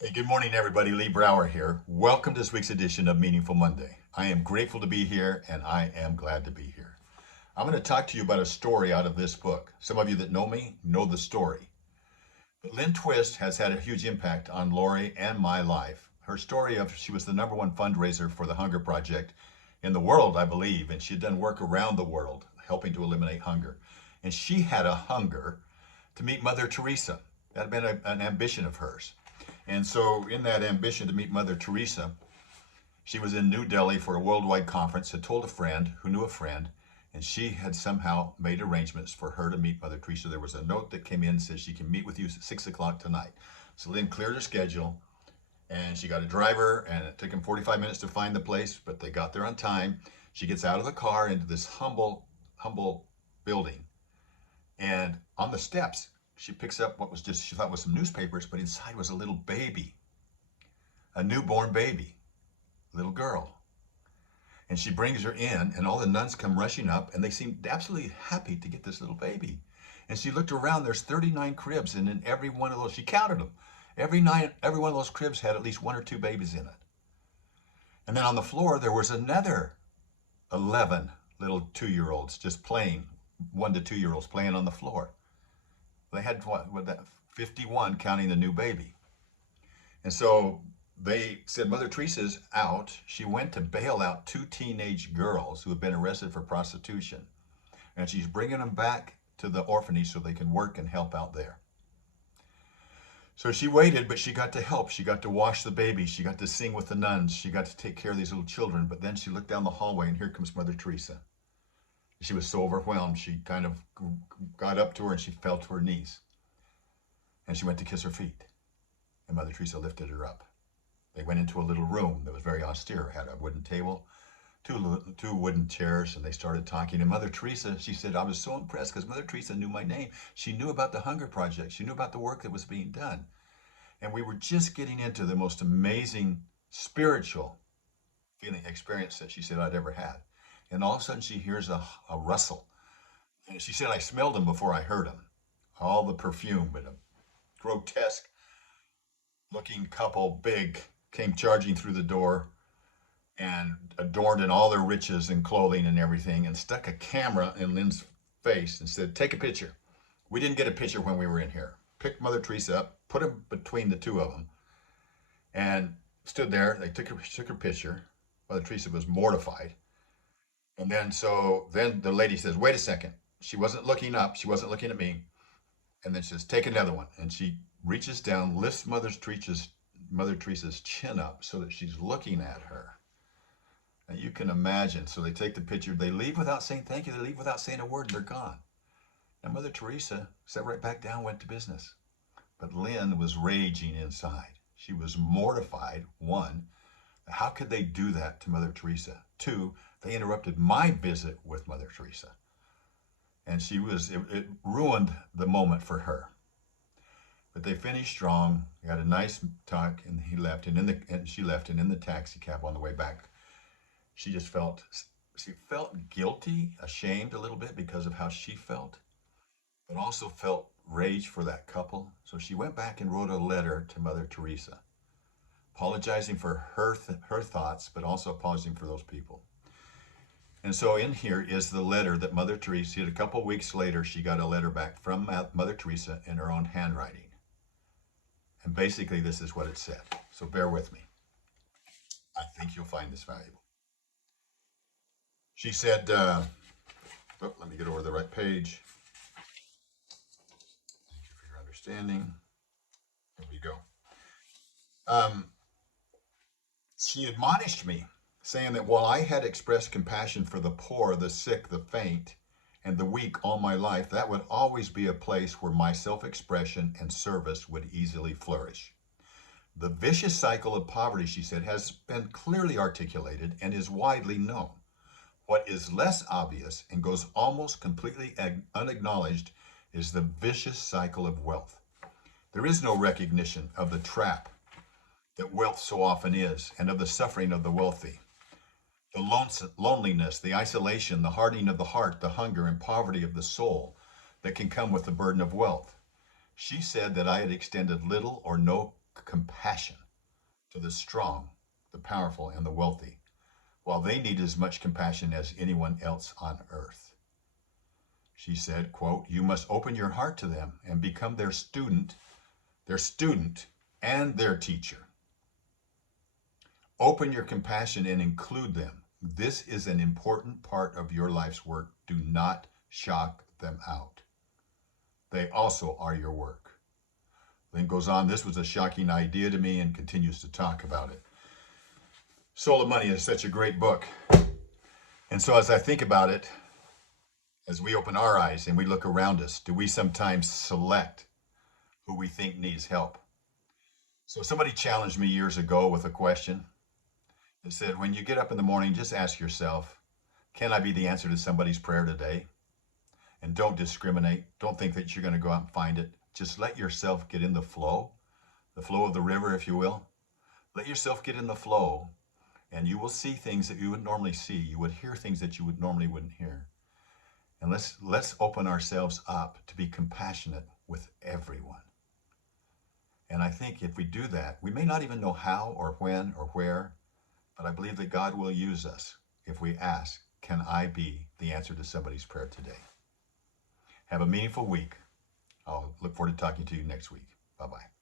Hey, good morning, everybody. Lee Brower here. Welcome to this week's edition of Meaningful Monday. I am grateful to be here and I am glad to be here. I'm going to talk to you about a story out of this book. Some of you that know me know the story. But Lynn Twist has had a huge impact on Lori and my life. Her story of she was the number one fundraiser for the Hunger Project in the world, I believe, and she had done work around the world helping to eliminate hunger. And she had a hunger to meet Mother Teresa. That had been an ambition of hers. And so, in that ambition to meet Mother Teresa, she was in New Delhi for a worldwide conference, had told a friend who knew a friend, and she had somehow made arrangements for her to meet Mother Teresa. There was a note that came in and said she can meet with you at 6 o'clock tonight. So Lynn cleared her schedule, and she got a driver, and it took him 45 minutes to find the place, but they got there on time. She gets out of the car into this humble building, and on the steps, she picks up what was just, she thought was some newspapers, but inside was a little baby, a newborn baby, little girl. And she brings her in, and all the nuns come rushing up, and they seem absolutely happy to get this little baby. And she looked around, there's 39 cribs, and in every one of those, she counted them. Every one of those cribs had at least one or two babies in it. And then on the floor, there was another 11 little 2-year-olds just playing, 1 to 2-year-olds playing on the floor. They had what that 51 counting the new baby. And so they said Mother Teresa's out. She went to bail out two teenage girls who have been arrested for prostitution. And she's bringing them back to the orphanage so they can work and help out there. So she waited, but she got to help. She got to wash the baby. She got to sing with the nuns. She got to take care of these little children. But then she looked down the hallway, and here comes Mother Teresa. She was so overwhelmed, she kind of got up to her and she fell to her knees. And she went to kiss her feet. And Mother Teresa lifted her up. They went into a little room that was very austere, had a wooden table, two wooden chairs, and they started talking. And Mother Teresa, she said, I was so impressed because Mother Teresa knew my name. She knew about the Hunger Project. She knew about the work that was being done. And we were just getting into the most amazing spiritual feeling experience that she said I'd ever had. And all of a sudden she hears a rustle. And she said, I smelled him before I heard him. All the perfume, but a grotesque looking couple, big, came charging through the door and adorned in all their riches and clothing and everything, and stuck a camera in Lynn's face and said, take a picture. We didn't get a picture when we were in here. Picked Mother Teresa up, put her between the two of them, and stood there. They took her picture. Mother Teresa was mortified. And then the lady says, wait a second. She wasn't looking up. She wasn't looking at me. And then she says, take another one. And she reaches down, lifts Mother Teresa's chin up so that she's looking at her. And you can imagine. So they take the picture. They leave without saying thank you. They leave without saying a word. And they're gone. And Mother Teresa sat right back down, went to business. But Lynn was raging inside. She was mortified. One, how could they do that to Mother Teresa? Two, they interrupted my visit with Mother Teresa. And it ruined the moment for her. But they finished strong. They had a nice talk, and he left. And she left. And in the taxi cab on the way back, she just felt guilty, ashamed a little bit because of how she felt, but also felt rage for that couple. So she went back and wrote a letter to Mother Teresa, apologizing for her thoughts, but also apologizing for those people. And so in here is the letter that Mother Teresa, a couple weeks later, she got a letter back from Mother Teresa in her own handwriting. And basically, this is what it said. So bear with me. I think you'll find this valuable. She said, let me get over to the right page. Thank you for your understanding. Here we go. Um, she admonished me, saying that while I had expressed compassion for the poor, the sick, the faint, and the weak all my life, that would always be a place where my self expression and service would easily flourish. The vicious cycle of poverty, she said, has been clearly articulated and is widely known. What is less obvious and goes almost completely unacknowledged is the vicious cycle of wealth. There is no recognition of the trap that wealth so often is and of the suffering of the wealthy. The loneliness, the isolation, the hardening of the heart, the hunger and poverty of the soul that can come with the burden of wealth. She said that I had extended little or no compassion to the strong, the powerful, and the wealthy, while they need as much compassion as anyone else on earth. She said, quote, "You must open your heart to them and become their student and their teacher. Open your compassion and include them. This is an important part of your life's work. Do not shock them out. They also are your work." Then goes on, "This was a shocking idea to me," and continues to talk about it. Soul of Money is such a great book. And so as I think about it, as we open our eyes and we look around us, do we sometimes select who we think needs help? So somebody challenged me years ago with a question. It said, when you get up in the morning, just ask yourself, can I be the answer to somebody's prayer today? And don't discriminate. Don't think that you're going to go out and find it. Just let yourself get in the flow of the river, if you will. Let yourself get in the flow, and you will see things that you would normally see. You would hear things that you would normally wouldn't hear. And let's open ourselves up to be compassionate with everyone. And I think if we do that, we may not even know how or when or where, but I believe that God will use us if we ask, can I be the answer to somebody's prayer today? Have a meaningful week. I'll look forward to talking to you next week. Bye-bye.